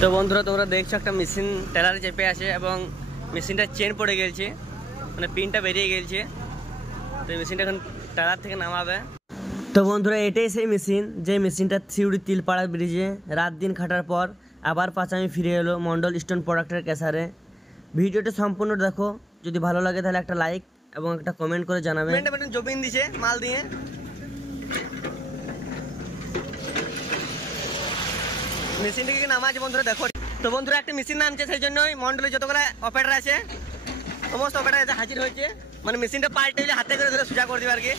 তো বন্ধুরা তোমরা দেখছো একটা মেশিন টেলারে চেপে আছে এবং মেশিনটা চেন পড়ে গেছে, মানে পিনটা বেরিয়ে গেছে। তো এই মেশিনটা এখন টেলার থেকে নামাবে। তো বন্ধুরা এটাই সেই মেশিন যে মেশিনটা সিউড়ি তিলপাড়া ব্রিজে রাত দিন খাটার পর আবার পাঁচামি ফিরে এলো মন্ডল স্টোন প্রোডাক্টের ক্যাসারে। ভিডিওটা সম্পূর্ণ দেখো, যদি ভালো লাগে তাহলে একটা লাইক এবং একটা কমেন্ট করে জানাবে। জবিন দিছে মাল দিয়ে মেশিনটাকে নামা আছে বন্ধুরা দেখো। তো বন্ধুরা একটা মেশিন নামছে, সেই জন্যই মন্ডলে যতগুলো অপারেটর আছে সমস্ত অপারেটর হাজির হয়েছে, মানে মেশিনটা পাল্টে হাতে করে ধরে সোজা করে দিবে আর কি।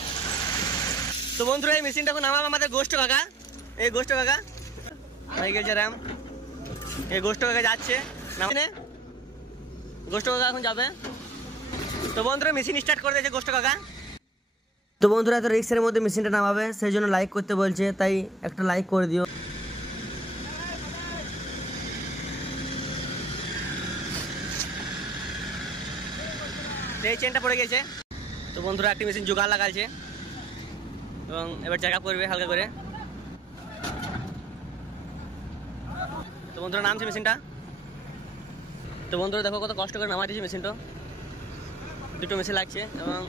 তো বন্ধুরা এই মেশিনটা নামাবে আমাদের গোষ্ঠ কাকা। এই গোষ্ঠ কাকা হয়ে গেছে র্যাম, এই গোষ্ঠ কাকা যাচ্ছে নামে, গোষ্ঠ কাকা এখন যাবে। তো বন্ধুরা মেশিন স্টার্ট করে দিয়েছে গোষ্ঠ কাকা। তো বন্ধুরা এত রিক্সের মধ্যে মেশিনটা নামাবে, সেই জন্য লাইক করতে বলছে, তাই একটা লাইক করে দিও। এই চেনটা পড়ে গেছে। তো বন্ধুরা একটি মেশিন জোগাড় লাগাচ্ছে এবং এবার চেক আপ করবে হালকা করে। তো বন্ধুরা নামছে মেশিনটা। তো বন্ধুরা দেখো কত কষ্ট করে নামা দিয়েছে মেশিনটা, দুটো মেশিন লাগছে এবং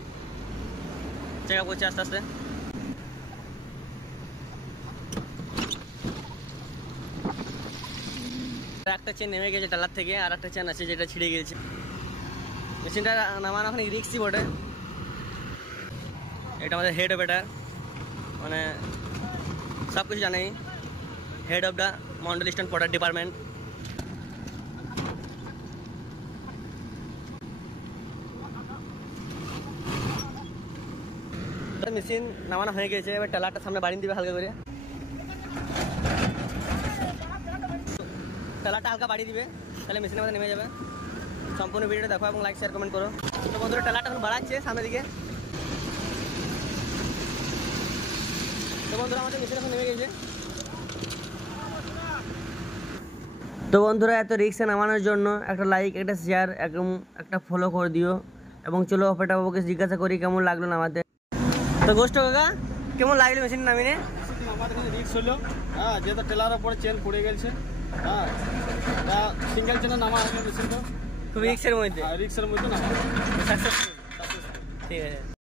চেক আপ করছে আস্তে আস্তে। একটা চেন নেমে গেছে টালার থেকে, আর একটা চেন আছে যেটা ছিঁড়ে গেছে। মেশিনটা নামানো অনেক রিক্সই বটে। এটা আমাদের হেড অফ, এটা মানে সব কিছু জানে, head of the Mondal stone product department. Machine নামানো হয়ে গেছে, এবার টেলারটা সামনে বাড়িয়ে দিবে হালকা করে। টেলারটা হালকা বাড়িয়ে দিবে, তাহলে মেশিনের মধ্যে নেমে যাবে। সম্পূর্ণ ভিডিওটা দেখো এবং লাইক শেয়ার কমেন্ট করো। তো বন্ধুরা টেলারটা এখন বাড়াচ্ছে সামনের দিকে। তো বন্ধুরা আমাদের মেশিন এখন নেমে গেছে। তো বন্ধুরা এত রিক্সে নামানোর জন্য একটা লাইক, একটা শেয়ার এবং একটা ফলো করে দিও। এবং চলো অপারেটর বাবুকে জিজ্ঞাসা করি কেমন লাগলো নামাতে। তো গোষ্ঠ কাকা কেমন লাগলো মেশিন নামিয়ে? আমাদের রিক্স হলো, হ্যাঁ, যেহেতু টেলারের পরে চেন পড়ে গেছে, হ্যাঁ, সিঙ্গেল চেনে নামা হলো মেশিনটা, খুব রিক্সের মধ্যে, রিক্সের মধ্যে নামা সাকসেসফুল। ঠিক আছে।